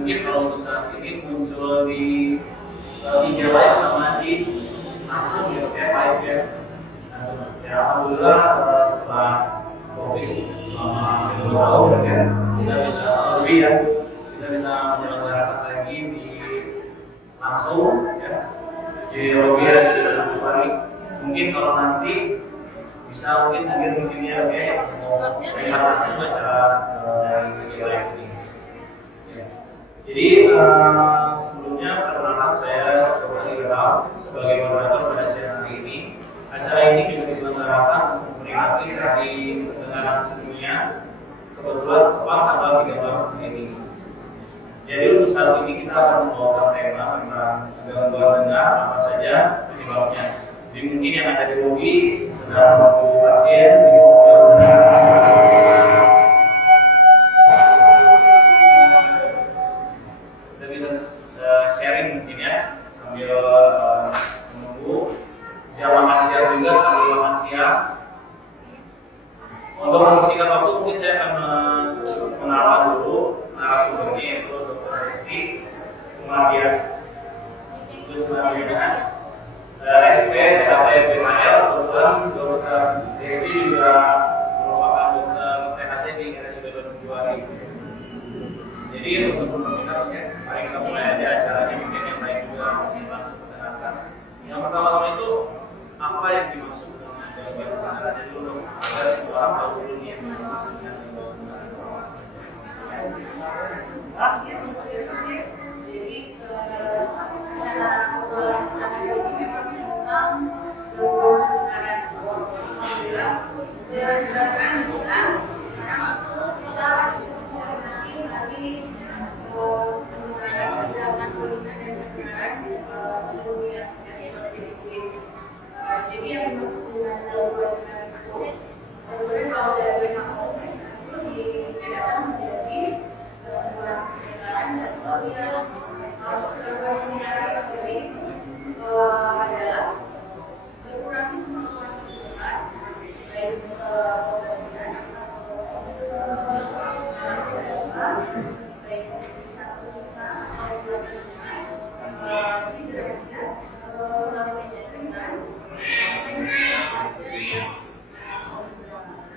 mungkin kalau untuk saat ini muncul di IG Live sama di langsung ya, kayak live ya. Ya alhamdulillah setelah COVID selama 2 tahun ya, kita bisa lebih ya, kita bisa menyelenggarakan lagi di langsung ya. Jadi lobby ya sudah kembali. Mungkin kalau nanti bisa mungkin di sini ya, kayak mau lihat langsung acara dari live ini. Jadi sebelumnya perkenalkan saya Dr. Ilham sebagai moderator pada siang hari ini. Acara ini juga diselenggarakan untuk memperingati Hari Pendengaran Sedunia kebetulan tepat tanggal 3 Maret ini. Jadi untuk saat ini kita akan membawakan tema tentang gangguan dengar apa saja penyebabnya. Jadi mungkin yang ada di lobby sedang menunggu pasien di gangguan dengar. Sharing mungkin ya sambil menunggu jam makan siang juga sambil makan siang. Untuk mempersingkat waktu mungkin saya akan mengenalkan dulu narasumbernya yaitu Dr. Resti Kumadian. SP THP PKL kebetulan Dr. Resti juga merupakan dokter THC di RSUD Bandung Juari. Jadi untuk mempersingkat ya, mari kita mulai aja acaranya, mungkin yang lain juga mungkin langsung mendengarkan. Yang pertama itu apa yang dimaksud dengan gangguan dengar? Jadi dulu agar semua orang tahu dulu nih yang dimaksud dengan gangguan dengar. Jadi secara ini memang tentang gangguan pendengaran. Alhamdulillah berdasarkan dengan sekarang kita menanti hari pendengaran kesehatan telinga dan pendengaran sedunia. Jadi yang dimaksud dengan gangguan dengar itu kemudian kalau dari WHO itu dibedakan menjadi gangguan pendengaran sensorial. Gangguan pendengaran seperti itu adalah berkurangnya kemampuan pendengar baik sebagian atau baik satu kita atau dua telinga di derajat meja ringan sampai derajat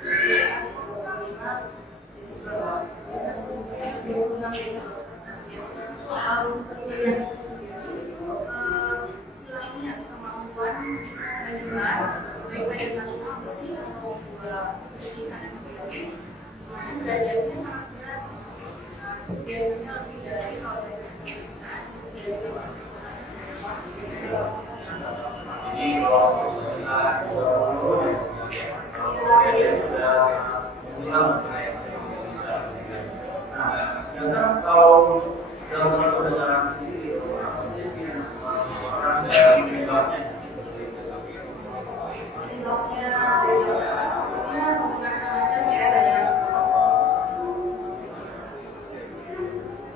di atas 25 desibel, di atas 26 desibel. Kalau terlihat itu sendiri itu hilangnya kemampuan mendengar baik pada satu sisi atau dua sisi kanan kiri, derajatnya sangat berat. Biasanya lebih dari kalau dari sisi pemeriksaan derajat desibel. Jadi kalau mendengar dia sudah hilang bisa. Nah, sedangkan kalau gangguan pendengaran sendiri itu maksudnya sih orang dari penyebabnya dari macam-macam ya, ada.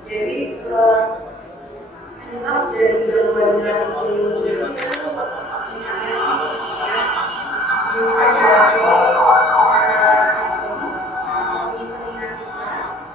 Jadi penyebab dari gangguan dengar sendiri bisa dari secara anatomi telinga kita, dari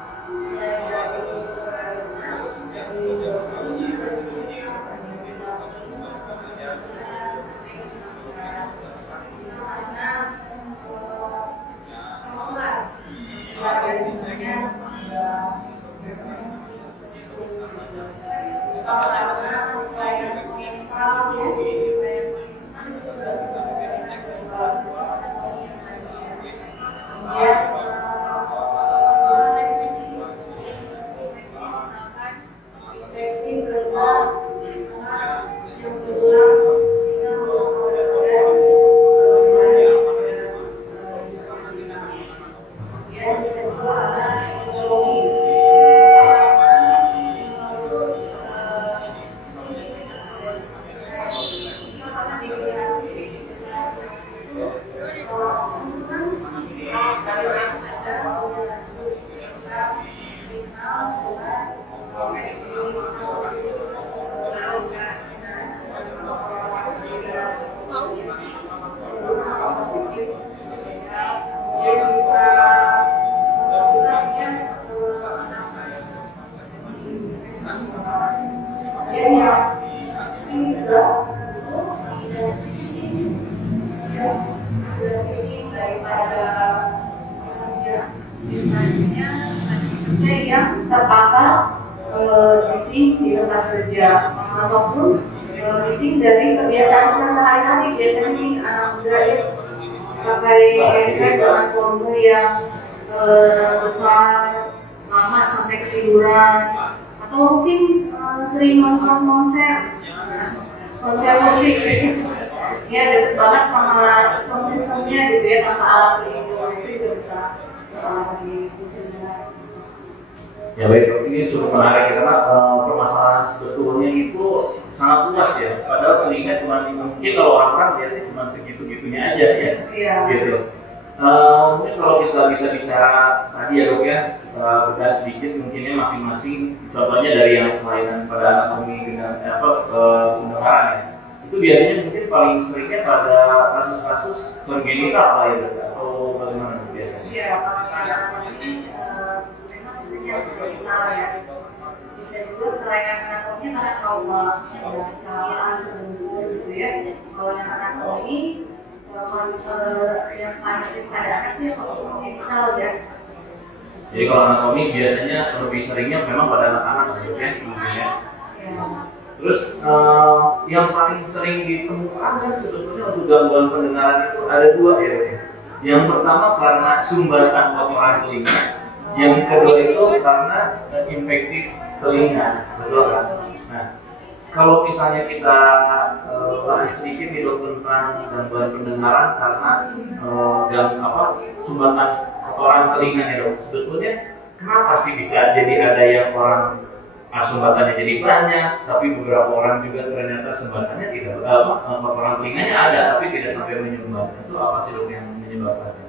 khususnya yang terpapar bising di tempat kerja ataupun bising dari kebiasaan kita sehari-hari. Biasanya nih anak muda ya pakai headset dengan volume yang besar, lama sampai ketiduran, atau mungkin sering nonton konser musik ya, deket banget sama sound systemnya gitu ya, tanpa alat pelindung itu juga bisa didengar. Ya baik, ini cukup menarik karena permasalahan sebetulnya itu sangat luas ya. Padahal telinga cuma mungkin kalau orang-orang lihatnya cuma segitu-gitunya aja ya. Iya. Gitu. Mungkin kalau kita bisa bicara tadi ya dok ya, bedah sedikit mungkinnya masing-masing. Contohnya dari yang kelainan pada anatomi dengan pendengaran ya. Itu biasanya mungkin paling seringnya pada kasus-kasus kongenital lah ya dok, atau bagaimana biasanya? Iya, kalau pada anatomi memang biasanya kongenital ya. Bisa juga kelainan anatomi karena trauma, kecelakaan tertentu gitu ya. Kalau yang anatomi yang paling sering pada anak sih kalau kongenital ya. Jadi kalau anatomi biasanya lebih seringnya memang pada anak-anak gitu ya. Ya. Terus yang paling sering ditemukan kan sebetulnya untuk gangguan pendengaran itu ada dua ya. Yang pertama karena sumbatan kotoran telinga, yang kedua itu karena infeksi telinga, betul kan? Nah, kalau misalnya kita bahas sedikit nih dok tentang gangguan pendengaran karena sumbatan kotoran telinga ya dok, sebetulnya kenapa sih bisa jadi ada yang orang sumbatannya jadi banyak, tapi beberapa orang juga ternyata sumbatannya tidak kotoran telinganya ada, tapi tidak sampai menyumbat. Itu apa sih dok yang menyebabkannya?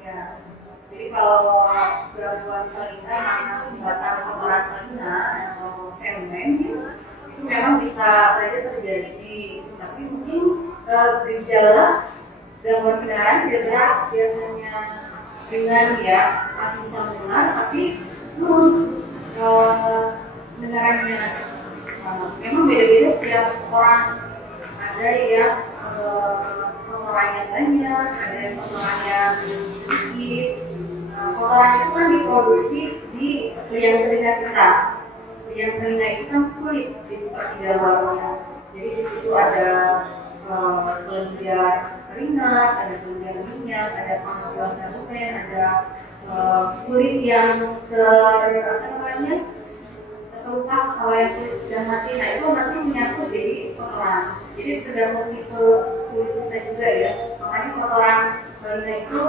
Ya, jadi kalau gangguan telinga karena sumbatan kotoran telinga atau semen itu memang bisa saja terjadi, tapi mungkin gejala gangguan pendengaran tidak berat, biasanya ringan ya, masih bisa mendengar, tapi pendengarannya memang beda-beda setiap orang. Ada yang kotorannya banyak, ada yang kotorannya sedikit. Kotoran itu kan diproduksi di liang telinga kita. Liang telinga itu kan kulit di sepertiga bawahnya. Jadi di situ ada kelenjar keringat, ada kelenjar minyak, ada penghasilan selumen, ada kulit yang terkelupas kalau yang kulit sudah mati. Nah itu nanti menyatu jadi kotoran. Jadi tergantung tipe kulit kita juga ya. Makanya kotoran telinga itu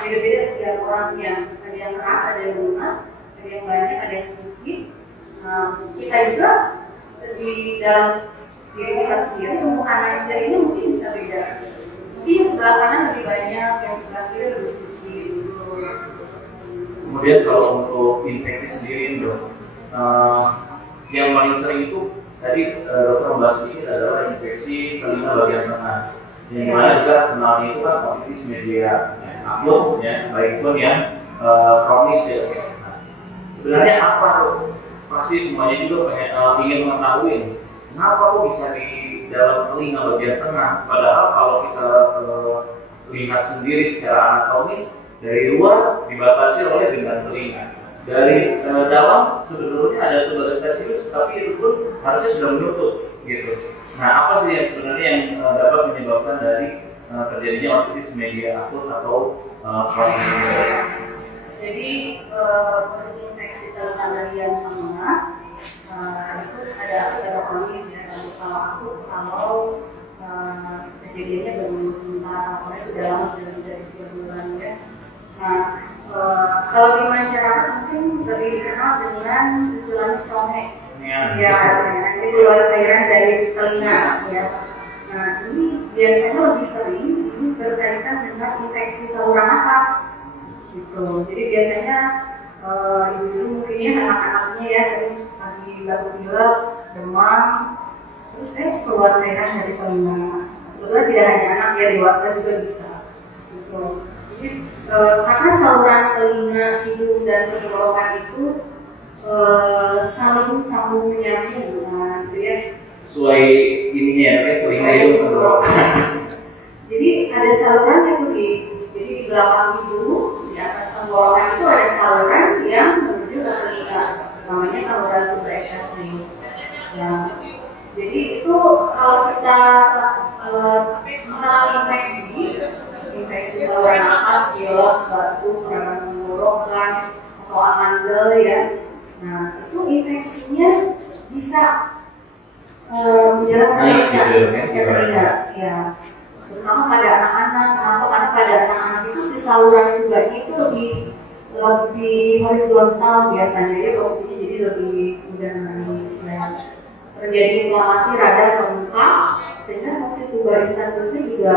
beda-beda setiap orangnya. Ada yang keras, ada yang lunak, ada yang banyak, ada yang sedikit. Kita juga di dalam diri kita sendiri, tumbuh kanan kiri ini mungkin bisa beda. Mungkin yang sebelah kanan lebih banyak, yang sebelah kiri lebih sedikit. Kemudian kalau untuk infeksi sendiri dok, yang paling sering itu tadi dokter membahas sedikit adalah infeksi telinga bagian tengah. Yang mana juga kenalnya itu kan otitis media akut ya, baik pun yang kronis ya. Sebenarnya apa tuh? Pasti semuanya juga ingin mengetahui kenapa kok bisa di dalam telinga bagian tengah. Padahal kalau kita lihat sendiri secara anatomis dari luar dibatasi oleh gendang telinga. Dari dalam sebetulnya ada tubuh stasius, tapi itu pun harusnya sudah menutup gitu. Nah, apa sih yang sebenarnya yang dapat menyebabkan dari terjadinya otitis media akut atau kronis? Jadi infeksi telinga bagian tengah itu ada akut ada kronis ya. Kalau akut kejadiannya baru sementara, pokoknya sudah lama, sudah lebih dari 3 bulan ya. Nah, kalau di masyarakat mungkin lebih dikenal dengan istilahnya conge. Ya, itu luar cairan dari telinga ya. Nah, ini biasanya lebih sering ini berkaitan dengan infeksi saluran nafas gitu. Jadi biasanya ibu mungkinnya anak-anaknya ya sering lagi batuk pilek, demam, terus keluar cairan dari telinga. Sebetulnya tidak hanya anak ya, dewasa juga bisa gitu. Jadi karena saluran telinga, hidung dan tenggorokan itu saling sambung menyambung gitu ya. Sesuai ininya ya, telinga itu tenggorokan. Jadi ada saluran yang jadi di belakang hidung, di atas tenggorokan itu ada saluran yang menuju itu ke telinga, namanya saluran tuberculosis. Ya. Jadi itu kalau kita mengalami infeksi saluran nafas, pilek, batuk, peradangan tenggorokan, atau amandel ya. Nah itu infeksinya bisa menjalar ke telinga, ya. Terutama pada anak-anak. Kenapa? Karena pada anak-anak itu si saluran tubanya itu lebih horizontal biasanya ya posisinya, jadi lebih mudah terjadi inflamasi radang bengkak, sehingga fungsi tubaristasisnya juga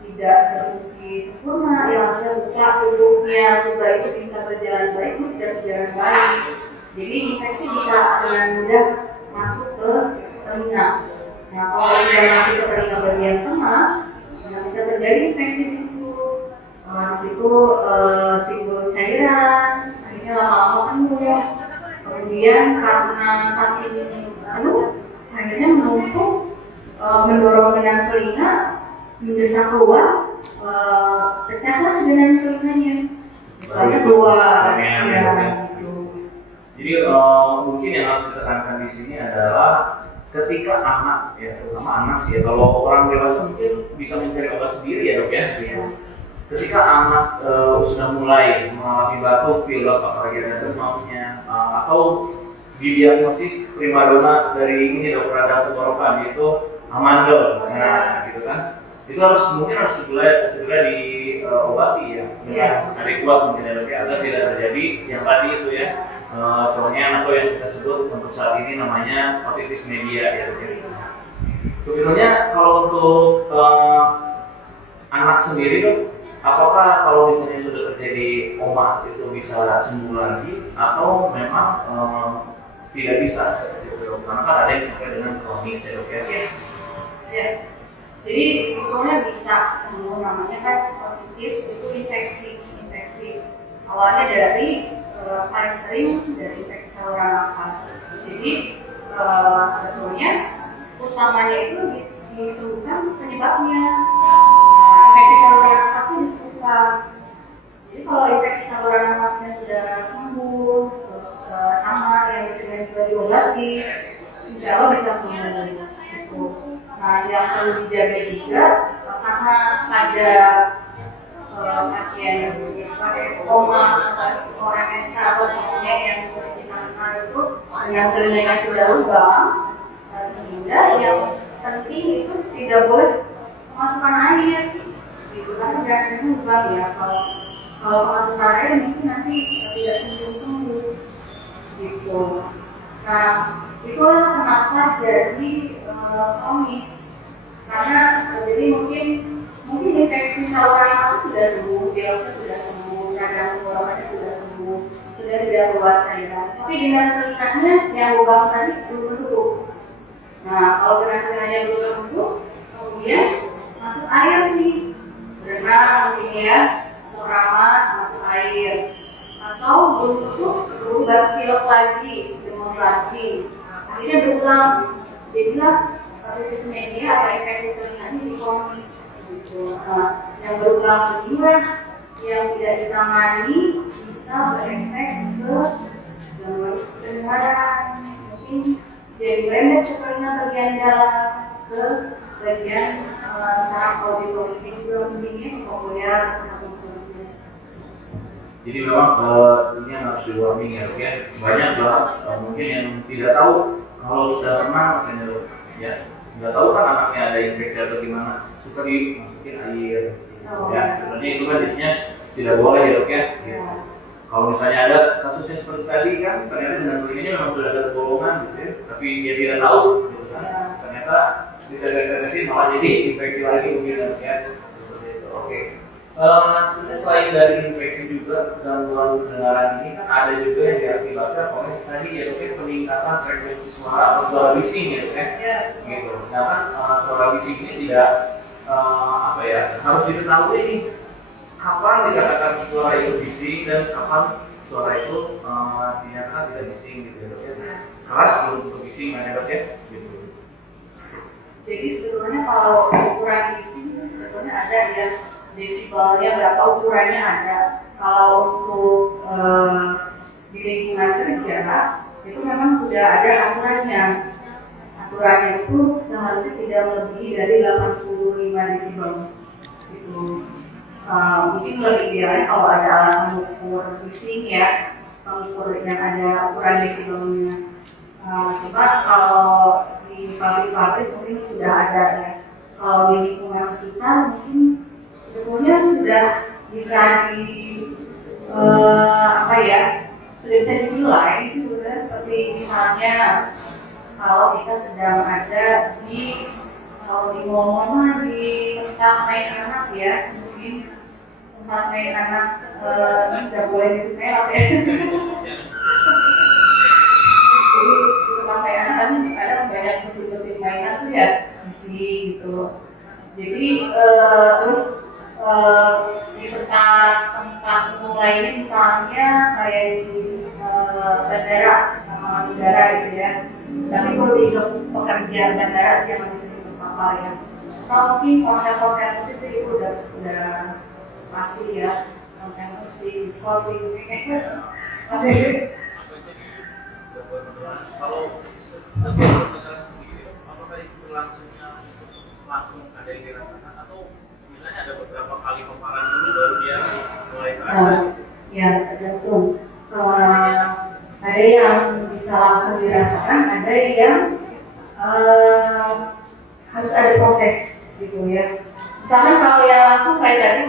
tidak terfungsi sempurna. Yang harusnya buka tutupnya tuba itu bisa berjalan baik, itu tidak berjalan baik. Jadi infeksi bisa dengan mudah masuk ke telinga. Nah kalau sudah masuk ke telinga bagian tengah, ya bisa terjadi infeksi di situ. Di situ timbul cairan, akhirnya lama-lama penuh ya. Kemudian karena saking akhirnya menumpuk, mendorong dengan telinga, mendesak keluar, pecahlah dengan telinganya, banyak keluar. Ya, gitu. Jadi mungkin yang harus ditekankan di sini adalah ketika anak, ya terutama anak sih ya, kalau orang dewasa mungkin bisa mencari obat sendiri ya dok ya. Ya. Ketika anak sudah mulai mengalami batuk, pilek, apalagi ada demamnya, atau didiagnosis primadona dari ini dok, radang tenggorokan yaitu amandel, nah, gitu kan, itu mungkin harus segera diobati ya dengan adekuat mungkin ya dok ya, agar tidak terjadi yang tadi itu ya, contohnya atau yang kita sebut untuk saat ini namanya otitis media ya dok ya. Sebenarnya kalau untuk anak sendiri dok, apakah kalau misalnya sudah terjadi oma itu bisa sembuh lagi atau memang tidak bisa seperti itu? Karena kan ada yang sampai dengan kronis ya dok ya. Ya. Jadi sebetulnya bisa sembuh, namanya kan otitis itu infeksi. Awalnya dari paling sering dari infeksi saluran nafas. Jadi sebetulnya utamanya itu disembuhkan penyebabnya. Infeksi saluran nafasnya disembuhkan. Jadi kalau infeksi saluran nafasnya sudah sembuh, terus sama yang dengan juga diobati, insya Allah bisa sembuh. Gitu. Nah, yang perlu dijaga juga karena ada pasien pakai koma atau orang SK atau contohnya yang seperti kita itu yang telinganya sudah lubang, sehingga yang penting itu tidak boleh memasukkan air. Gitu, karena udah lubang ya. Kalau kemasukan air mungkin nanti tidak kunjung sembuh. Gitu. Nah, itulah kenapa jadi kronis. Karena jadi mungkin infeksi saluran nafas sudah sembuh, pilek sudah sembuh, radang tenggorokan sudah sembuh, sudah tidak keluar cairan. Tapi dengan telinganya yang lubang tadi belum tutup. Nah, kalau dengan telinganya belum tutup, kemudian masuk air nih, berenang mungkin ya, keramas masuk air, atau belum tutup berubah pilek lagi, demam lagi, akhirnya berulang. Jadilah otitis media atau infeksi telinga ini kronis. Gitu. Nah, yang berulang begini yang tidak ditangani bisa berefek ke gangguan pendengaran, mungkin jadi merembet ke telinga bagian dalam, ke bagian saraf auditory juga mungkin ya, koklear atau jadi memang ini yang harus di-warning ya, banyak lah mungkin yang tidak tahu kalau sudah pernah makanya ya nggak tahu kan anaknya ada infeksi atau gimana, suka dimasukin air. Ya sebenarnya itu kan jadinya tidak boleh ya dok ya. Kalau misalnya ada kasusnya seperti tadi kan, ternyata dengan telinganya memang sudah ada bolongan gitu ya, tapi dia tidak tahu gitu kan, ternyata tidak diagnosis malah jadi infeksi lagi mungkin ya. Oke. Sebenarnya selain dari infeksi juga gangguan pendengaran ini kan ada juga yang diakibatkan oleh tadi ya dok, peningkatan frekuensi suara atau suara bising ya dok ya. Gitu. Sedangkan suara bising ini tidak harus diketahui nih kapan dikatakan suara itu bising dan kapan suara itu dinyatakan tidak bising gitu ya dok ya. Keras belum tentu bising ya dok ya. Gitu. Jadi sebetulnya kalau ukuran bising itu sebetulnya ada ya. Desibelnya berapa ukurannya ada. Kalau untuk di lingkungan kerja itu memang sudah ada aturannya. Aturannya itu seharusnya tidak melebihi dari 85 desibel. Itu mungkin lebih idealnya kalau ada alat pengukur bising ya, pengukur yang ada ukuran desibelnya. Cuma kalau di pabrik-pabrik mungkin sudah ada ya. Kalau di lingkungan sekitar mungkin sebetulnya sudah bisa sudah bisa dimulai sih sebenarnya, seperti misalnya kalau kita sedang ada di mall di tempat main anak ya, mungkin tempat main anak tidak boleh dimerah ya. Jadi di tempat main anak kan kadang banyak mesin-mesin mainan tuh ya, musik gitu. Jadi terus di tempat umum lainnya misalnya kayak di bandara, udara gitu ya. Tapi kalau di pekerja bandara sih yang masih sering apa ya. Kalau mungkin konser-konser musik itu udah pasti ya, konser musik, diskot gitu kayaknya masih. Kalau negara sendiri, apakah itu langsung ada yang dirasakan atau misalnya ada beberapa kali paparan dulu baru dia mulai terasa? Ya, tergantung. Ada yang bisa langsung dirasakan, ada yang harus ada proses gitu ya. Misalkan kalau yang langsung kayak tadi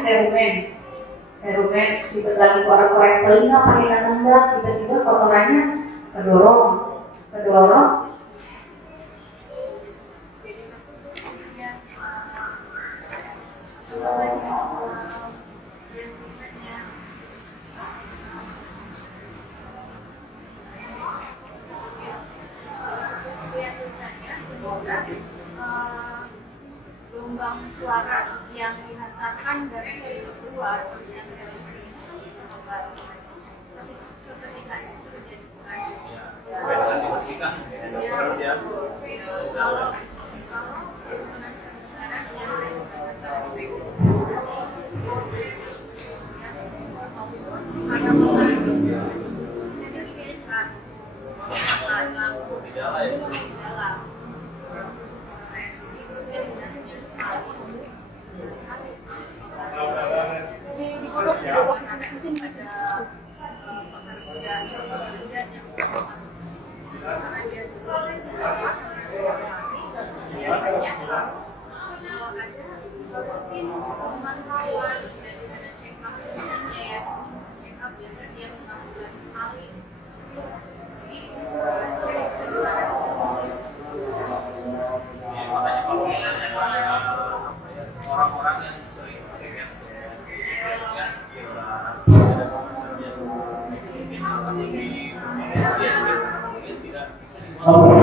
serumen lagi korek-korek telinga pakai tanda, tiba-tiba kotorannya kedorong. Gelombang suara yang dihantarkan dari luar yang dari seketika itu terjadi kalau sekarang yang infeksi proses karena makanan ada sekitar langsung di dalam proses ini sekali di pondok ada pekerja yang karena dia setiap hari biasanya harus kalau ada rutin pemantauan dan ada check up biasanya ya, check up biasanya dia 6 bulan sekali, jadi cek reguler. Makanya kalau misalnya orang-orang yang sering pakai handset kan mungkin akan lebih efisien dan mungkin tidak bisa diketahui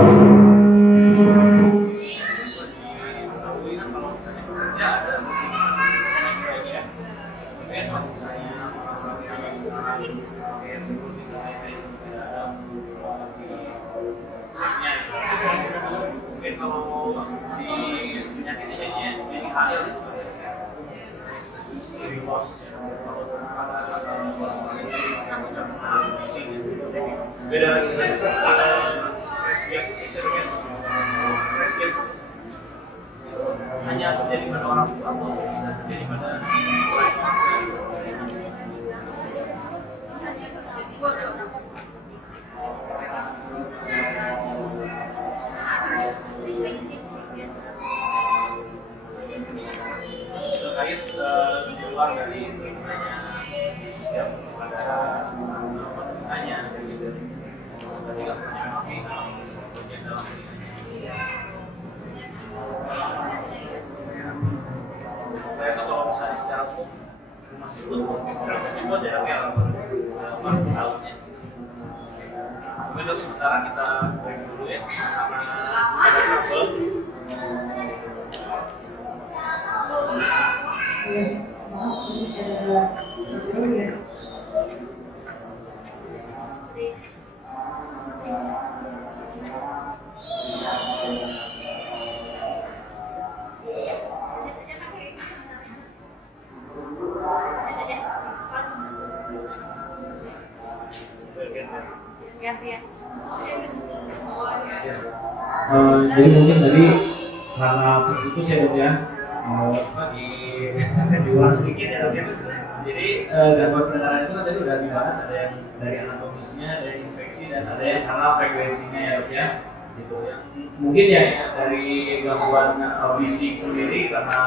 kan kalau misalnya kerja ada mungkin kalau misalnya orang-orang yang sekarang pakai handset tidak ada mungkin kalau di penyakitnya jadi halal jadi bos kalau ada bising beda lagi resiliensi kan resiliensi hanya terjadi pada orang tua atau bisa terjadi pada terkait di luar dari ya pada hanya dari tadi nggak punya bagian dalam saya kalau misalnya secara umum masih buat jaraknya masih tahunnya mungkin untuk sementara kita break dulu ya karena ada kabel. Bagian ya. Ya. Jadi mungkin tadi karena terputus ya dok ya, di diulang sedikit ya dok ya. Jadi gangguan pendengaran itu kan tadi udah dibahas, ada yang dari anatomisnya, ada yang infeksi, dan ada yang karena frekuensinya ya dok ya. Gitu ya. Mungkin ya dari gangguan fisik sendiri karena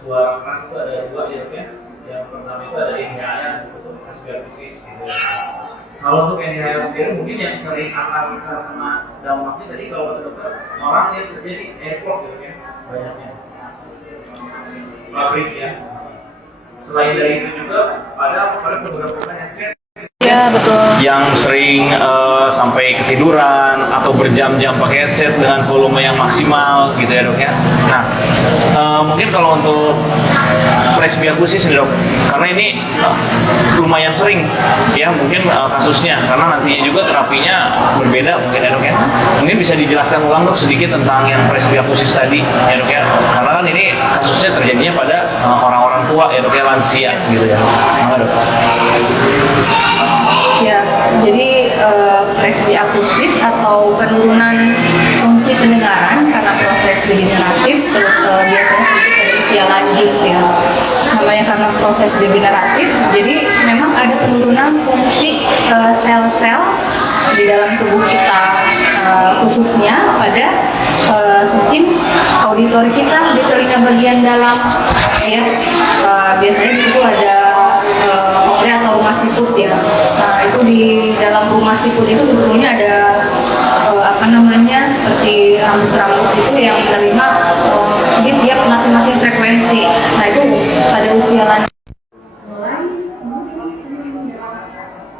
suara keras itu ada dua ya dok ya. Yang pertama itu ada inhale disebut presbiosis gitu. Kalau untuk inhale sendiri mungkin yang sering akan karena dampaknya tadi kalau kata dokter orang yang terjadi airflow gitu ya banyaknya pabrik ya. Selain dari itu juga pada beberapa headset Ya betul. yang sering sampai ketiduran atau berjam-jam pakai headset dengan volume yang maksimal gitu ya dok ya. Nah mungkin kalau untuk presbiosis nih dok, karena ini lumayan sering ya mungkin kasusnya, karena nantinya juga terapinya berbeda mungkin ya dok ya. Mungkin bisa dijelaskan ulang dok sedikit tentang yang presbiosis tadi ya dok ya, karena kan ini kasusnya terjadinya pada orang-orang tua ya dok ya, lansia gitu ya. Maka dok. Ya, jadi presbiosis atau penurunan fungsi pendengaran karena proses degeneratif biasanya terjadi pada usia lanjut ya. Namanya karena proses degeneratif, jadi memang ada penurunan fungsi sel-sel di dalam tubuh kita, khususnya pada sistem auditori kita di telinga bagian dalam ya. Biasanya di situ ada koklea atau rumah siput ya. Nah itu di dalam rumah siput itu sebetulnya ada seperti rambut-rambut itu yang menerima jadi dia masing-masing frekuensi. Nah itu pada usia lanjut mulai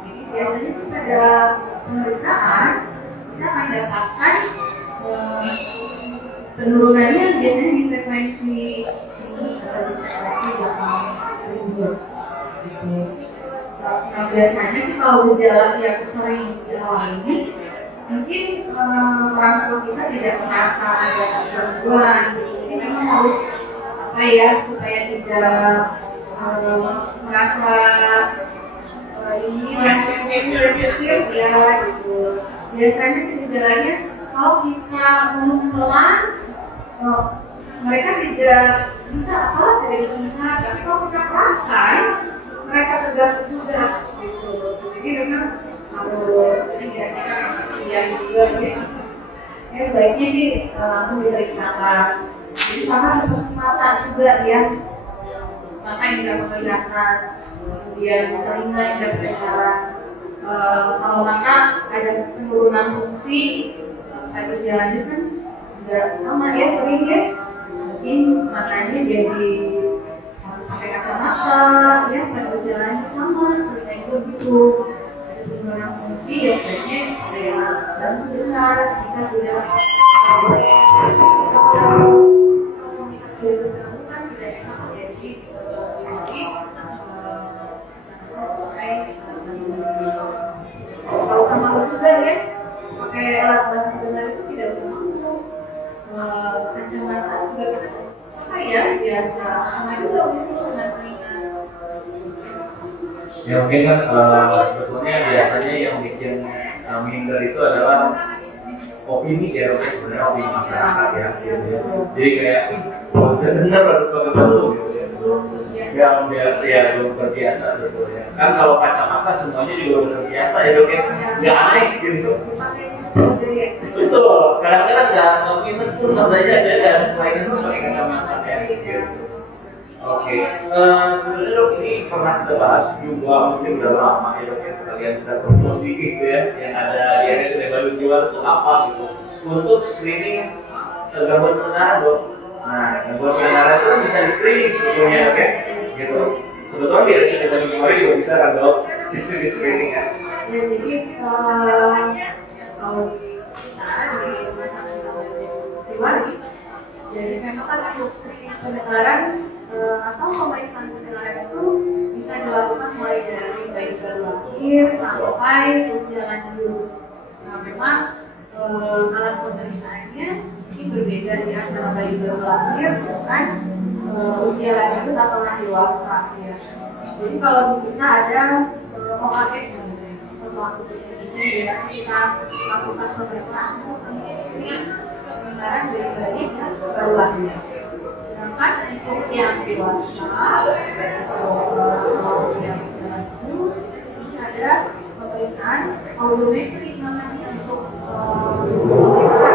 jadi biasanya sih pada pemeriksaan kita akan dapatkan penurunannya biasanya di frekuensi Nah, biasanya sih kalau gejala yang sering dialami mungkin orang tua kita tidak merasa ada gangguan, jadi memang harus apa ya supaya tidak merasa ini sensitif ya gitu. Biasanya sih gejalanya kalau kita ngomong pelan mereka tidak bisa tidak bisa mendengar, tapi kalau kita keraskan merasa terganggu juga gitu. Jadi memang harus ya juga gitu. Ya sebaiknya sih langsung diperiksakan. Jadi sama seperti mata juga ya, mata yang tidak kelihatan, kemudian telinga yang tidak kedengaran. Kalau mata ada penurunan fungsi pada usia lanjut kan juga sama ya, sering ya mungkin matanya jadi harus pakai kacamata ya pada usia lanjut sama telinga itu begitu. Penurunan fungsi ya sebaiknya ya bantu dengar jika sudah komunikasi bergabung kan tidak enak ya, jadi kalau sama juga ya pakai alat bantu dengar itu tidak bisa mampu. Kacamata juga apa ya biasa sama juga untuk dengan telinga. Ya mungkin kan sebetulnya biasanya yang bikin minder itu adalah opini ya, sebenarnya opini masyarakat ya, gitu ya. Jadi kayak kalau bisa dengar harus pakai batu gitu ya. Yang ya belum terbiasa betul ya. Kan kalau kacamata semuanya juga udah terbiasa ya dok ya, nggak aneh gitu. Betul. Kadang-kadang nggak minus pun katanya ada lain itu pakai kacamata ya. Gitu. Oke, sebenarnya dok ini pernah kita bahas juga mungkin udah lama ya dok ya, sekalian kita promosi gitu ya, yang ada di RSUD Bandung Jiwa itu apa gitu untuk screening gangguan pendengaran dok. Nah, gangguan pendengaran itu bisa di screening sebetulnya dok ya, gitu. Kebetulan di RSUD Bandung Jiwa juga bisa kan dok, di screening ya. Ya jadi kalau di kita di rumah sakit Triwari, jadi memang kan untuk screening pendengaran atau pemeriksaan pendengaran itu bisa dilakukan mulai dari bayi baru lahir sampai usia lanjut. Nah memang alat pemeriksaannya ini berbeda ya antara bayi baru lahir dengan usia lanjut atau orang dewasa ya. Jadi kalau di kita ada OKG atau akustitik biasa kita lakukan pemeriksaan pendengaran dari bawahnya. Sedangkan untuk yang dewasa atau yang di sini ada pemeriksaan audiometrik namanya untuk memeriksa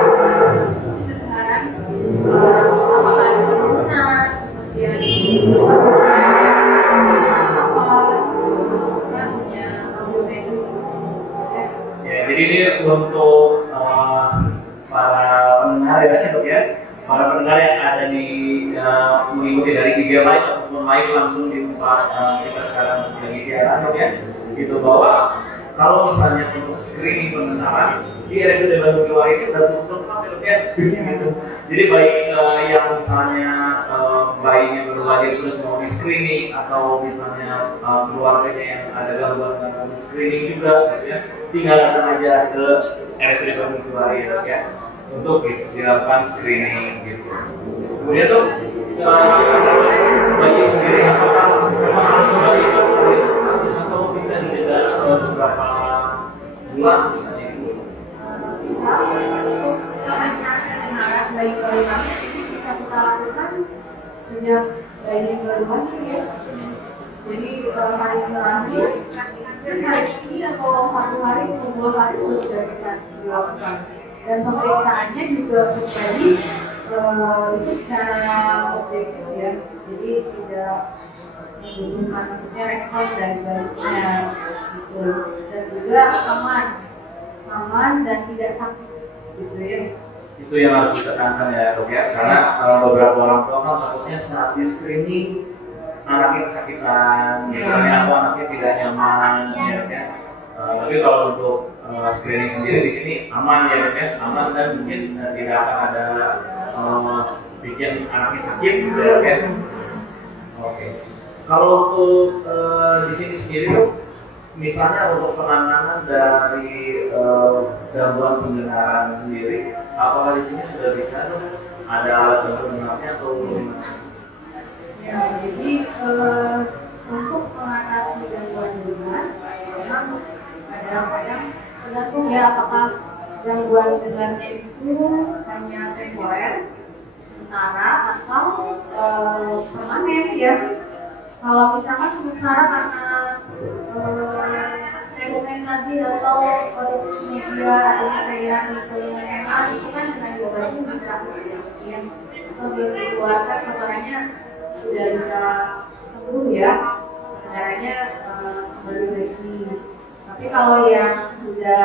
isi pendengaran apakah ada penurunan, kemudian Jadi ini untuk para pendengar ya, dok ya, para pendengar yang ada di mengikuti dari IG Live ataupun live langsung di tempat kita sekarang lagi siaran, dok ya, gitu bahwa kalau misalnya untuk screening pendengaran di RSUD Bandung Jawa ini udah cukup lengkap ya, dok ya, gitu. Jadi baik yang misalnya bayinya baru lahir terus mau di screening atau misalnya keluarganya yang ada gangguan di screening juga, gitu ya, tinggal datang aja ke RSUD Bandung Jawa ya untuk dilakukan screening gitu. Kemudian tuh bayi sendiri apakah memang harus bayi atau bisa dijeda beberapa bulan misalnya itu? Bisa untuk pemeriksaan pendengaran bayi baru lahir ini bisa kita lakukan sejak bayi baru lahir ya. Jadi hari lahir hari ini atau 1 hari atau 2 hari itu sudah bisa dilakukan. Dan pemeriksaannya juga terjadi itu secara objektif ya. Jadi tidak membutuhkan maksudnya respon dari bayinya gitu. Dan juga aman dan tidak sakit gitu ya. Itu yang harus ditekankan ya, dok ya, karena beberapa orang tua kan takutnya saat di screening anaknya kesakitan, gitu kan, atau anaknya tidak nyaman, ya kan. Tapi kalau untuk screening sendiri di sini aman ya, dok ya, aman dan mungkin tidak akan ada bikin anaknya sakit, gitu ya, kan. Oke. Kalau untuk di sini sendiri, dok, misalnya untuk penanganan dari gangguan pendengaran sendiri, apakah di sini sudah bisa tuh ada alat bantu dengarnya atau bagaimana? Ya, jadi untuk mengatasi gangguan dengar, memang kadang-kadang tergantung ya apakah gangguan dengarnya itu hanya temporer, sementara atau permanen ya. Kalau misalkan sementara karena segmen tadi atau otomatis media adanya cairan di telinga tengah itu kan dengan diobatin bisa ya atau dikeluarkan kotorannya sudah bisa sembuh ya, caranya kembali lagi. Tapi kalau yang sudah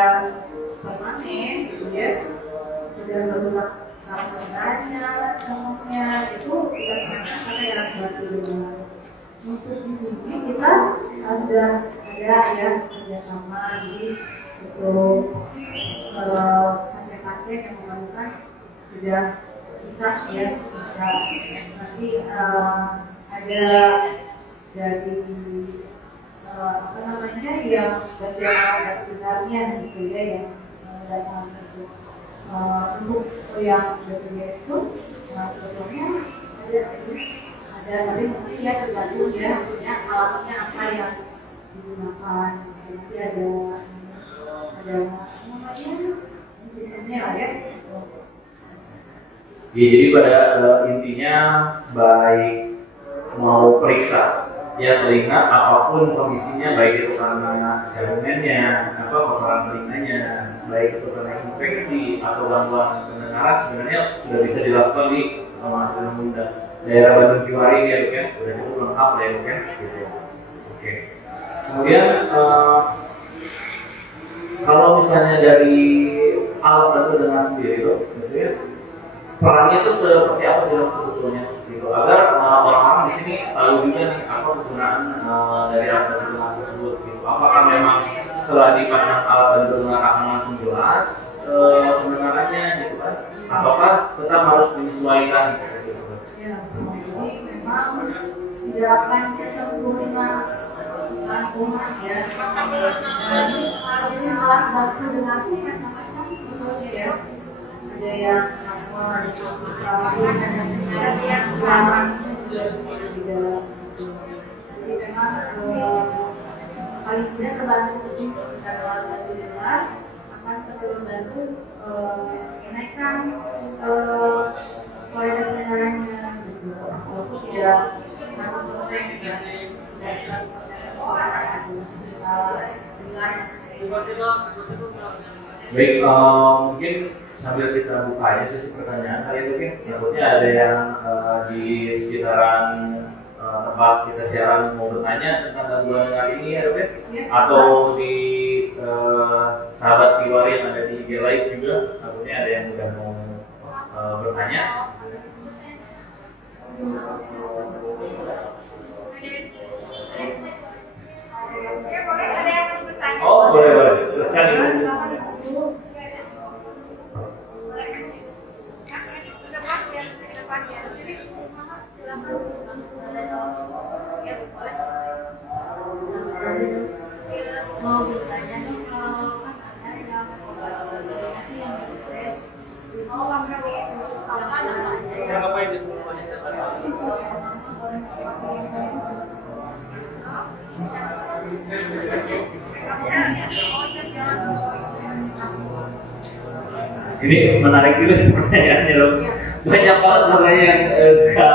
permanen gitu ya, sudah merusak saraf pendengarannya, ngomongnya itu kita sarankan pakai alat bantu dengar. Untuk di sini kita sudah ada ya kerjasama jadi untuk pasien-pasien yang memerlukan sudah bisa ya bisa nanti ada dari apa namanya yang bagian dengarnya gitu ya yang datang itu untuk yang BPJS itu sebetulnya ada tapi mungkin ya tergantung ya maksudnya alatnya apa yang digunakan nanti ada namanya sistemnya lah ya. Ya, jadi pada intinya baik mau periksa ya telinga apapun kondisinya, baik itu karena segmennya apa kotoran telinganya, baik itu karena infeksi atau gangguan pendengaran, sebenarnya sudah bisa dilakukan di rumah sakit Bunda daerah Bandung Kiwari ya, dok ya, udah cukup lengkap ya, dok ya, gitu. Oke. Kemudian kalau misalnya dari alat bantu dengar sendiri, dok, gitu ya, perannya itu seperti apa sih, dok, sebetulnya, gitu, agar orang-orang di sini tahu juga nih apa kegunaan dari alat bantu dengar tersebut, gitu. Apakah memang setelah dipasang alat bantu dengar akan langsung jelas pendengarannya, gitu kan? Ataukah tetap harus menyesuaikan? Ya, jadi memang diterapkan sistem kurungan lingkungan ya. Dan kalau jadi salah bantu dengar ini kan sama-sama sebetulnya ya. Ada yang sama, ada yang selamat juga tidak. Jadi memang paling tidak terbantu sih secara luar akan membantu kenaikan kualitas negaranya gitu. Walaupun tidak 100% ya, tidak 100% semua Baik, mungkin sambil kita buka aja sesi pertanyaan kali mungkin takutnya ada yang di sekitaran tempat kita siaran mau bertanya tentang gangguan kali ini ya dok ya? Atau di sahabat Tiwari yang ada di IG Live juga takutnya ada yang udah mau bertanya. Boleh, ada yang mau bertanya? Oh boleh, silakan. Mau bertanya kalau ada yang mau apa namanya? Siapa itu? Ini menarik juga nih pertanyaannya loh. Banyak banget rasanya yang suka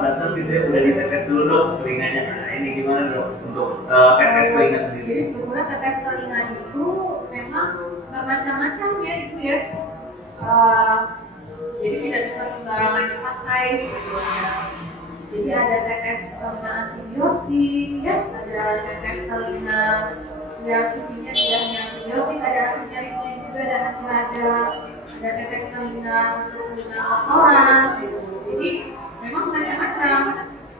datang gitu ya, udah ditetes dulu dong telinganya. Nah ini gimana dok untuk tetes telinga sendiri? Jadi sebetulnya tetes telinga itu memang bermacam-macam ya itu ya. Jadi tidak bisa sembarangan dipakai sebetulnya. Jadi ada tetes telinga antibiotik ya, ada tetes telinga yang isinya tidak hanya antibiotik, ada antinyerinya juga dan ada tetes telinga untuk telinga kotoran gitu. Jadi memang macam-macam.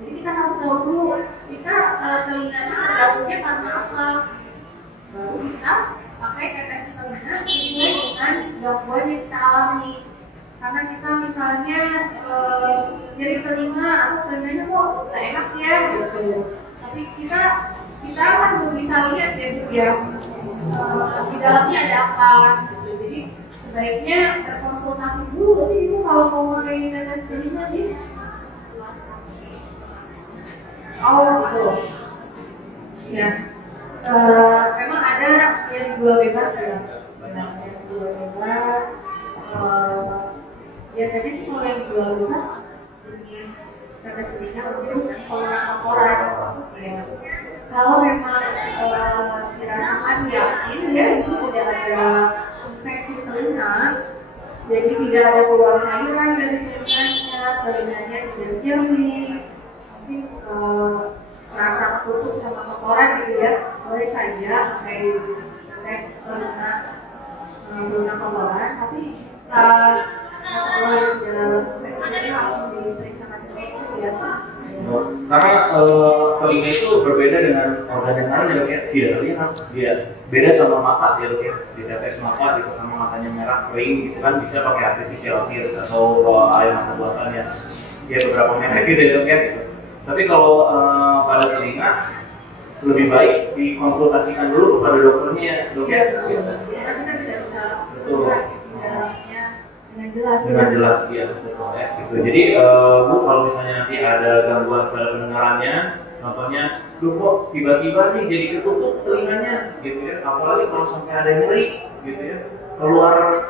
Jadi kita harus tahu dulu kita telinganya terganggunya karena apa. Baru kita pakai tetes telinga sesuai dengan gangguan yang kita alami. Karena kita misalnya nyeri telinga atau telinganya kok nggak enak ya gitu. Tapi kita kan belum bisa lihat ya Bu ya di dalamnya ada apa gitu. Jadi sebaiknya berkonsultasi dulu sih Ibu kalau mau pakai tetes telinga sih. Oh gitu. Ya, memang ada yang jual bebas ya. Yang jual bebas. Biasanya sih kalau yang jual bebas jenis tetes telinga mungkin kotoran. Ya. Kalau memang dirasakan yakin ya itu tidak ada infeksi telinga, jadi tidak ada keluar cairan dari telinganya tidak nyeri, mungkin merasa tutup sama kotoran gitu ya, boleh saja pakai tes telinga menggunakan kotoran, tapi kalau infeksi langsung diperiksakan dulu ya. Karena telinga itu berbeda dengan organ yang lain ya dok ya, tidak terlihat dia beda sama mata ya dok ya, di tetes mata gitu sama matanya merah kering gitu kan bisa pakai artificial tears atau air mata buatan ya beberapa merek gitu ya dok ya. Tapi kalau pada telinga lebih baik dikonsultasikan dulu kepada dokternya dok ya. Kita tidak bisa betul. Dengan jelas ya betul ya gitu. Jadi Bu kalau misalnya nanti ada gangguan pada pendengarannya, contohnya lu kok tiba-tiba nih jadi ketutup telinganya gitu ya, apalagi kalau sampai ada nyeri gitu ya, keluar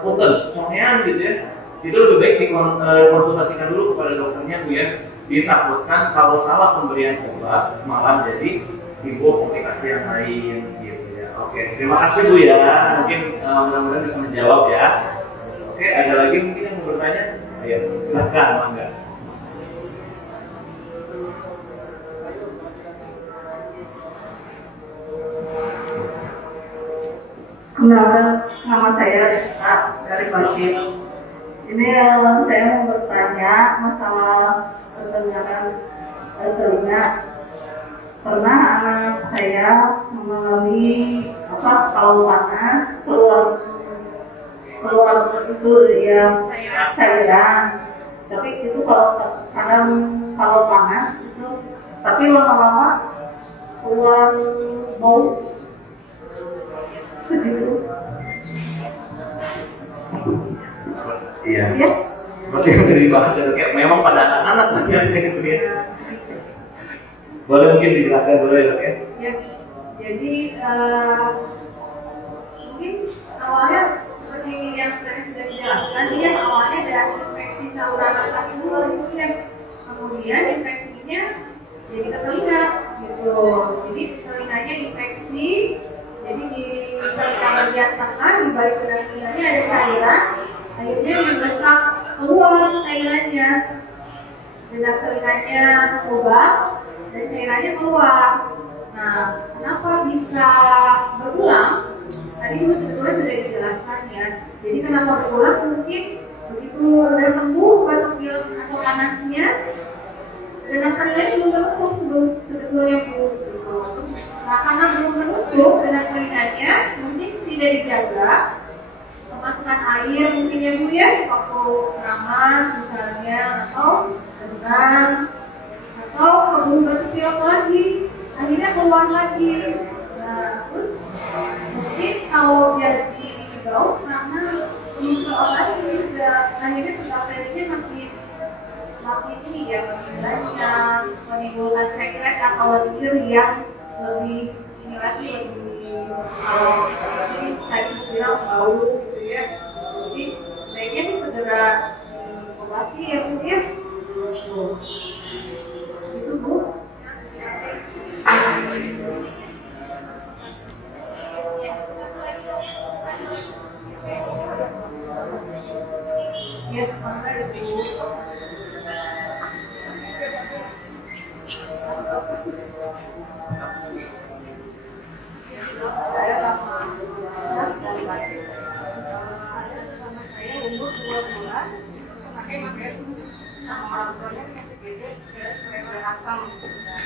punten, congean gitu ya, itu lebih baik dikonsultasikan dulu kepada dokternya Bu ya. Ditakutkan kalau salah pemberian obat malah jadi timbul komplikasi yang lain gitu ya. Oke, terima kasih Bu ya, mungkin mudah-mudahan bisa menjawab ya. Oke, ada lagi mungkin yang mau bertanya? Ayo, silahkan, Mangga. Kenalkan, nama saya Rita dari Pasir. Ini saya mau bertanya masalah pendengaran telinga. Pernah anak saya mengalami kalau panas keluar itu ya cairan, tapi itu kadang kalau panas itu, tapi lama-lama keluar bau segitu. Iya. Ya. Seperti yang tadi dibahas ya, kayak memang pada anak-anak banyak gitu ya. Boleh mungkin dijelaskan dulu ya dok ya? Ya, jadi mungkin awalnya seperti yang tadi sudah dijelaskan, dia awalnya dari infeksi saluran nafas dulu gitu ya. Kemudian infeksinya jadi ke telinga gitu. Jadi telinganya infeksi. Jadi di telinga bagian tengah di balik telinganya ada cairan. Akhirnya membesar keluar cairannya. Dan telinganya lubang dan cairannya keluar. Nah, kenapa bisa berulang? Tadi sebetulnya sudah dijelaskan ya. Jadi kenapa berulang? Mungkin begitu udah sembuh batuk pilek atau panasnya, dan telinganya belum tertutup sebetulnya Bu. Nah, karena belum tertutup dengan telinganya, mungkin tidak dijaga kemasukan air mungkin ya Bu ya, waktu keramas misalnya, atau renang, atau kebun batuk pilek lagi, akhirnya keluar lagi. Nah, terus mungkin kalau jadi bau karena belum terobati juga, akhirnya bakterinya makin ini ya, makin banyak, menimbulkan sekret atau liur yang lebih ini lagi, lebih mungkin tadi bilang bau gitu ya. Jadi sebaiknya sih segera diobati ya Bu ya. Itu Bu. Ya, mangga Ibu.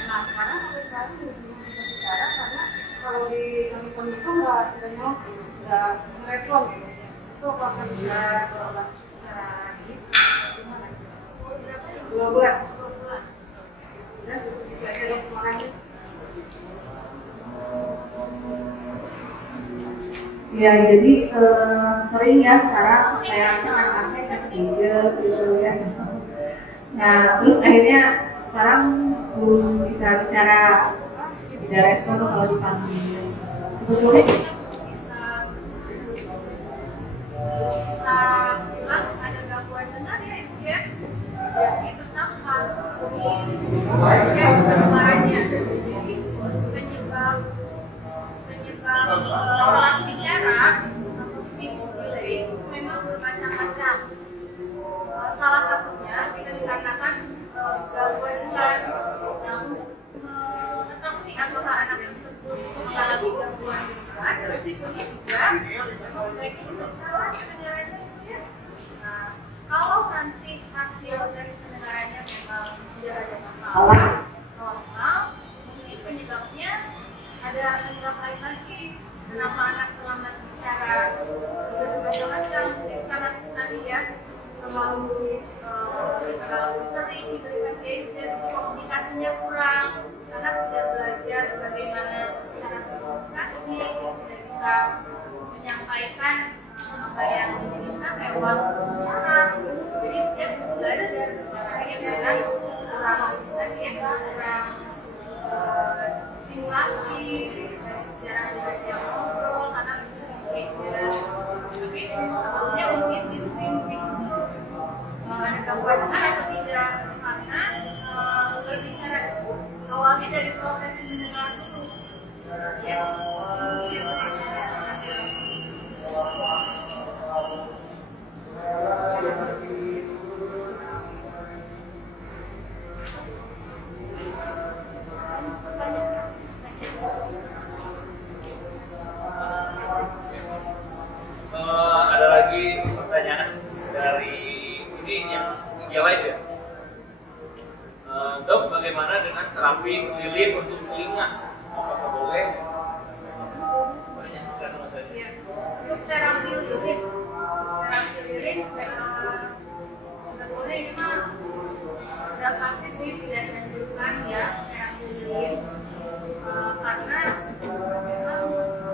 Nah, sekarang sampai sekarang belum bicara karena kalau di telepon itu nggak merespon gitu. Itu apakah bisa berobat secara gimana? 2 bulan. Dan juga ada dok, terima kasih. Ya, jadi sering ya sekarang kayaknya anak-anaknya kasih ginjal gitu ya. Nah, terus akhirnya sekarang belum bisa bicara, tidak respon kalau dipanggil. Sebetulnya Kita bisa bilang ada gangguan dengar ya Ibu ya. Jadi tetap harus dicek pendengarannya. Jadi penyebab telat bicara atau speech delay itu memang bermacam-macam. Salah satunya bisa dikarenakan gangguan dengar. Nah, untuk mengetahui apakah anak tersebut mengalami gangguan dengar, risikonya juga sebaiknya diperiksa pendengarannya ya. Nah, kalau nanti hasil tes pendengarannya memang tidak ada masalah, normal, mungkin penyebabnya ada penyebab lain lagi. Kenapa anak terlambat bicara? Bisa bermacam-macam. Mungkin karena tadi ya terlalu sering diberikan gadget, komunikasinya kurang, anak tidak belajar bagaimana cara berkomunikasi, tidak bisa menyampaikan apa yang diinginkan lewat bicara. Jadi dia belajar bicaranya dengan kurang tadi ya, kurang stimulasi, jarang diajak ngobrol karena lebih sering gadget. Tapi sebelumnya mungkin di screening dulu ada gangguan dengar atau tidak, karena berbicara itu awalnya dari proses mendengar dulu ya. Ada lagi pertanyaan dari ini yang IG Live ya. Dok, bagaimana dengan terapi lilin untuk telinga? Apakah boleh? Banyak sekarang masalahnya. Ya, untuk terapi lirik sebetulnya ini mah udah pasti sih tidak dianjurkan ya terapi lirik, karena memang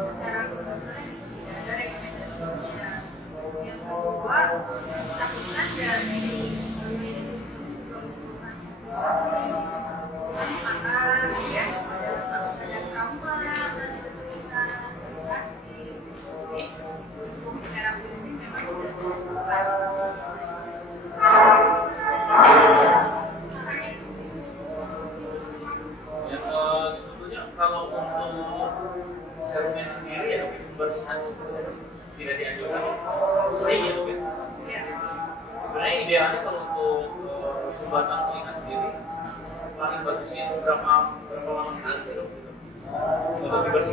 secara kedokteran itu tidak ada rekomendasinya. Yang kedua, lakukan dari panas ya, ada trauma dan kita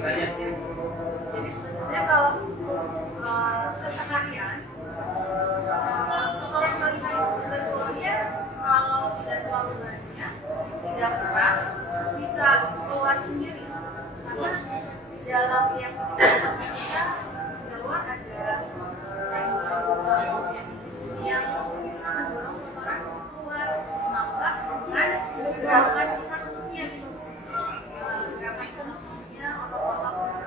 biasanya. Jadi sebenarnya kalau keseharian kotoran telinga itu sebetulnya kalau terlalu banyak tidak keras bisa keluar sendiri karena di dalam yang kita keluar ada yang bisa mendorong kotoran keluar menambah dengan gerakan kakinya gerakan kakinya otot-otot bisa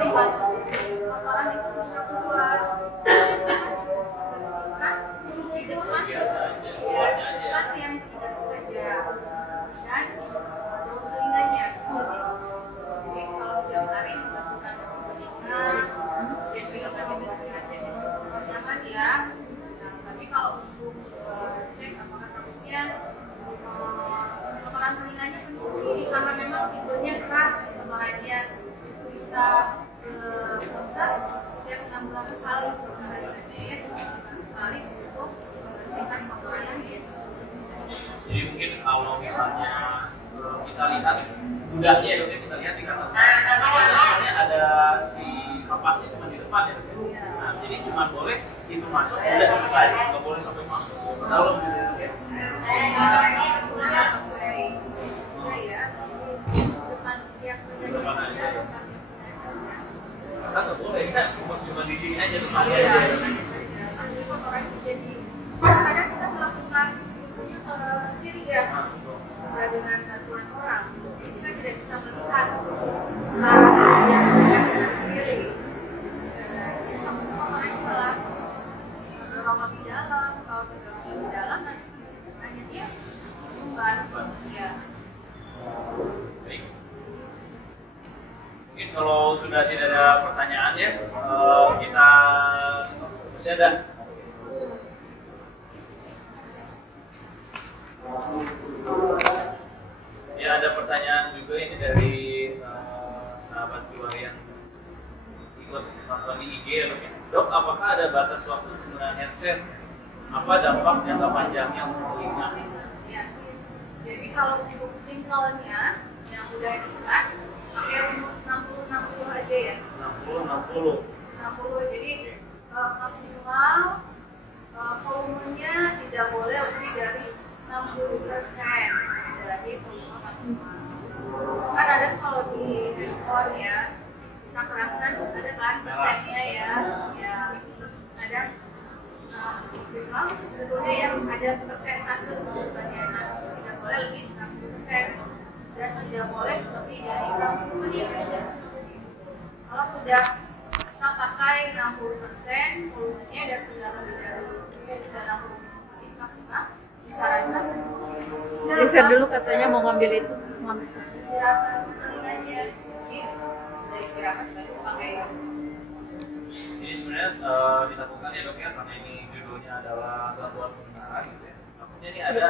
membuat kotoran itu bisa keluar bersihkan di depan ya depan yang tidak saja dan daun telinganya jadi kalau setiap hari dipastikan telinga dan telinga bagian sih masih aman ya. Nah, tapi kalau untuk cek apakah takutnya kotoran telinganya penuh karena memang tipenya keras kotorannya itu bisa dokter setiap 6 bulan sekali misalnya ya 6 bulan sekali untuk membersihkan kotorannya. Jadi mungkin kalau misalnya kita lihat udahnya ya dok, kita lihat di kantor. Soalnya ada si kapasnya cuma di depan ya dok. Nah, jadi cuma boleh itu masuk udah selesai, nggak boleh sampai masuk ke dalam gitu ya. Nggak sampai ya depan yang saja depan yang saja. Kan nggak boleh kan cuma di sini aja depannya. Iya, depannya saja. Tapi kotoran jadi kadang kita melakukan sendiri ya. Dengan bantuan orang, jadi kita tidak bisa melihat yang kita sendiri. Jadi kalau kotoran malah terlalu di dalam, kalau terlalu di dalam nanti hanya dia nyumbar. Ya. Baik. Mungkin kalau sudah tidak ada pertanyaan ya, kita masih ada. Ya ada pertanyaan juga ini dari sahabat keluarga yang ikut nonton di IG ya dok. Dok, apakah ada batas waktu penggunaan headset? Apa dampak jangka panjangnya untuk telinga? Ya. Jadi kalau untuk simpelnya yang udah diingat pakai rumus 60-60 aja ya. 60. Jadi maksimal volumenya tidak boleh lebih dari 60% dari volume maksimal. Kan ada kalau di handphone ya, kita keraskan ada kan persennya ya, terus ada Islam sebetulnya yang ada persentase sebetulnya, nah tidak boleh lebih 60% dan tidak boleh lebih dari 1 menit. Jadi kalau sudah kita pakai 60% volumenya dan sudah lebih dari 60 menit maksimal disarankan Geser dulu katanya mau ngambil itu. istirahat telinganya. Sudah istirahat baru pakai. Ini sebenarnya dilakukan ya dok ya, karena ini judulnya adalah gangguan pendengaran gitu ya. Maksudnya ini ada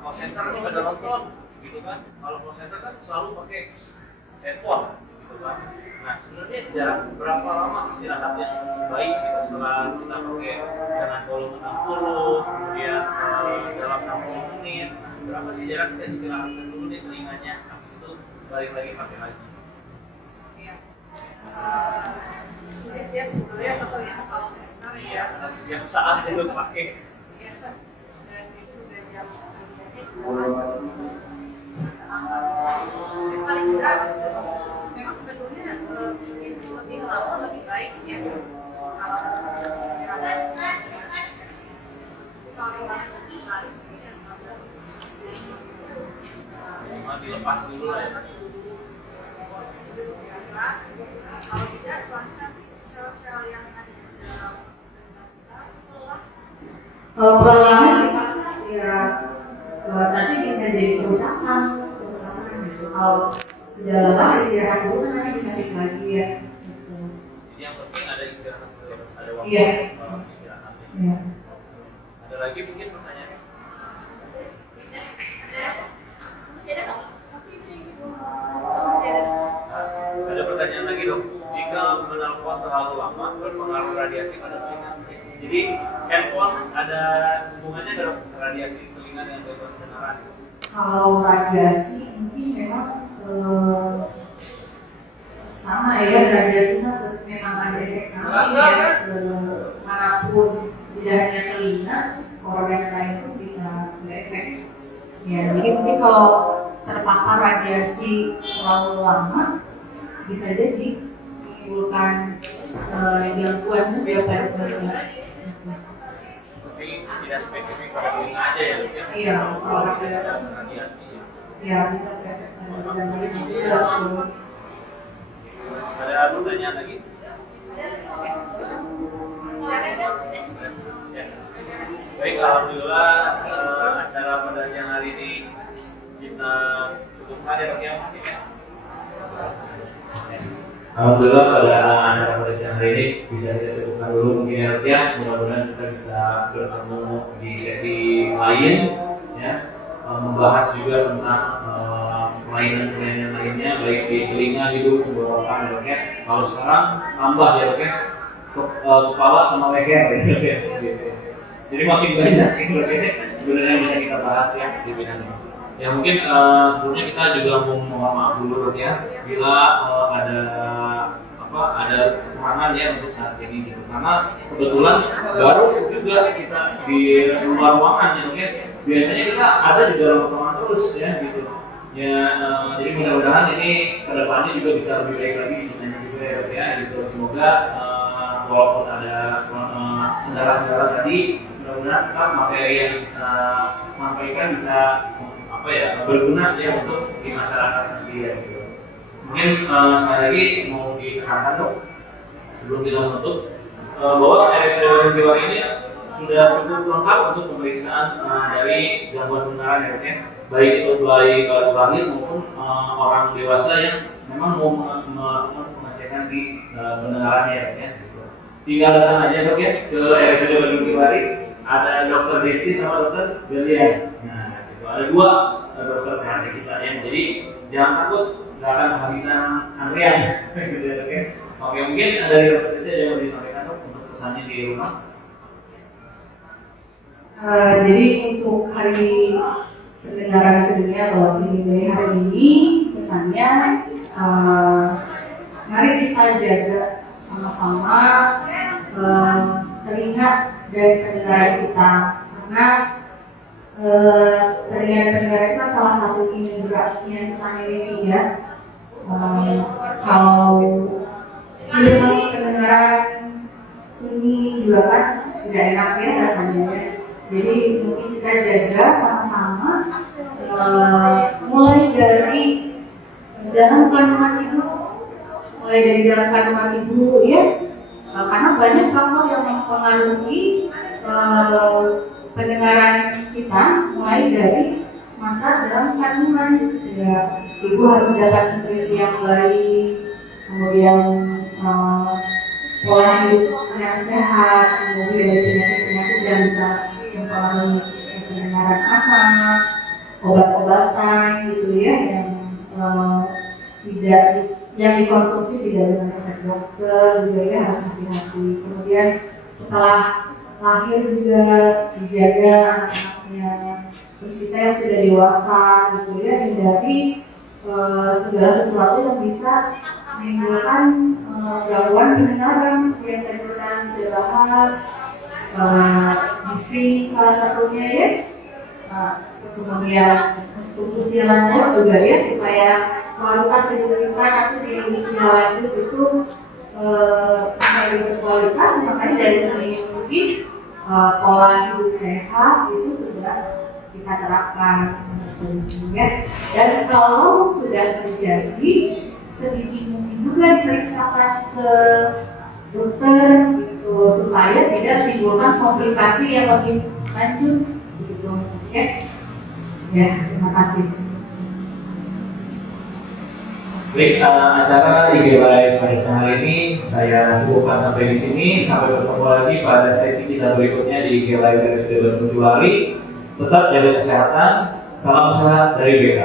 call center nih pada nonton gitu kan. Kalau call center kan selalu pakai headphone gitu kan. Nah sebenarnya jarak berapa lama istirahat yang baik gitu setelah kita pakai dengan volume 60 kemudian dalam 60 menit. Berapa sih jarak kita istirahatkan dulu nih telinganya, habis itu balik lagi pakai lagi. Iya. Sulit ya sebenarnya kalau yang call center ya. Iya, karena setiap saat itu pakai. Iya. Dan itu udah jam kerjanya yang paling enggak memang sebetulnya lebih lama lebih baik ya kalau istirahat kalau langsung sekali mungkin yang 15 Cuma dilepas dulu lah ya. kalau tidak soalnya nanti sel-sel yang ada di dalam kalau kelelahan dipaksa ya nanti bisa jadi kerusakan gitu. Kalau sudah lelah istirahat dulu nanti bisa sakit lagi ya. Jadi yang penting ada istirahat dulu, ada waktu istirahat. Iya. Ada lagi mungkin pertanyaannya? Ada pertanyaan lagi dok. Jika menelpon terlalu lama berpengaruh radiasi pada telinga. Jadi handphone ada hubungannya nggak dok radiasi telinga dengan gangguan pendengaran? Kalau radiasi mungkin memang sama ya, radiasinya memang ada efek samping ya, manapun tidak hanya telinga, organ lain pun bisa berefek. Ya, jadi mungkin kalau terpapar radiasi terlalu lama bisa jadi menimbulkan gangguan juga pada telinga. Tapi tidak spesifik pada telinga aja ya, Dok, ya? Iya, kalau radiasi. ya bisa berefek pada telinga juga. Ada pertanyaan lagi? Ya. Baik, alhamdulillah acara pada siang hari ini kita cukupkan ya, Dok, ya. Alhamdulillah pada acara pada siang hari ini bisa kita cukupkan dulu mungkin ya, Dok, ya. Mudah-mudahan kita bisa bertemu di sesi lain ya, membahas juga tentang kelainan-kelainan lainnya baik di telinga, hidung, tenggorokan ya, Dok, ya. Kalau sekarang tambah ya, Dok, ya, kepala sama leher ya, Dok, ya. Gitu. Jadi makin banyak sebenarnya bisa kita bahas ya di bidang ini. Ya mungkin sebelumnya kita juga mau mohon maaf dulu, Dok, ya, bila ada kekurangan ya untuk saat ini gitu, karena kebetulan baru juga kita di luar ruangan ya, Dok, ya. Biasanya kita ada di dalam ruangan terus ya gitu. Ya, jadi mudah-mudahan ini kedepannya juga bisa lebih baik lagi ditanya juga ya, Dok, ya gitu. Semoga walaupun ada kendala-kendala tadi, mudah-mudahan tetap materi yang kita sampaikan bisa berguna ya untuk di masyarakat nanti ya gitu. Mungkin sekali lagi mau ditekankan, Dok, sebelum kita menutup bahwa RSUD Jiwa ini sudah cukup lengkap untuk pemeriksaan dari gangguan pendengaran ya, Dok, ya. Baik itu baik balita maupun orang dewasa yang memang mau melakukan pengecekan di pendengarannya ya, Dok, ya. Tinggal datang aja, Dok, ya, ke RSUD Bandung Kiwari. Ada Dokter Desti sama Dokter Belia. Nah, itu ada dua dokter PHT kita ya. Jadi jangan takut, nggak akan kehabisan antrian. Gitu ya, Dok, ya. Oke, mungkin dari Dokter Desti ada yang mau disampaikan, Dok, untuk pesannya di rumah. Jadi untuk hari pendengaran sedunia atau dari hari ini pesannya mari kita jaga sama-sama telinga dan pendengaran kita, karena telinga dan pendengaran itu salah satu indera yang kita miliki ya. Kalau ilmu pendengaran sunyi juga kan tidak enak ya rasanya. Jadi mungkin kita jaga sama-sama mulai dari dalam kandungan ibu, ya, karena banyak faktor yang mempengaruhi pendengaran kita mulai dari masa dalam kandungan. Ya, ibu harus dapat nutrisi yang baik, kemudian pola hidup yang sehat, kemudian dari penyakit-penyakit yang bisa mempengaruhi pendengaran anak, obat-obatan gitu ya yang dikonsumsi tidak dengan resep dokter juga ya, harus hati-hati. Kemudian setelah lahir juga dijaga anak-anaknya, terus kita yang sudah dewasa gitu ya, hindari segala sesuatu yang bisa menimbulkan gangguan pendengaran seperti yang tadi kita sudah bahas, bising salah satunya ya, kemudian usia lanjut juga ya, supaya kualitas hidup kita nanti di usia lanjut itu berkualitas. Makanya dari sini mungkin pola hidup sehat itu sudah kita terapkan ya. Dan kalau sudah terjadi, sedikit mungkin juga diperiksakan ke dokter gitu, supaya tidak menimbulkan komplikasi yang lebih lanjut gitu ya. Ya, terima kasih. Baik, acara IG Live pada siang hari ini saya cukupkan sampai di sini. Sampai bertemu lagi pada sesi kita berikutnya di IG Live RSUD Bandung Kiwari. Tetap jaga kesehatan. Salam sehat dari BK.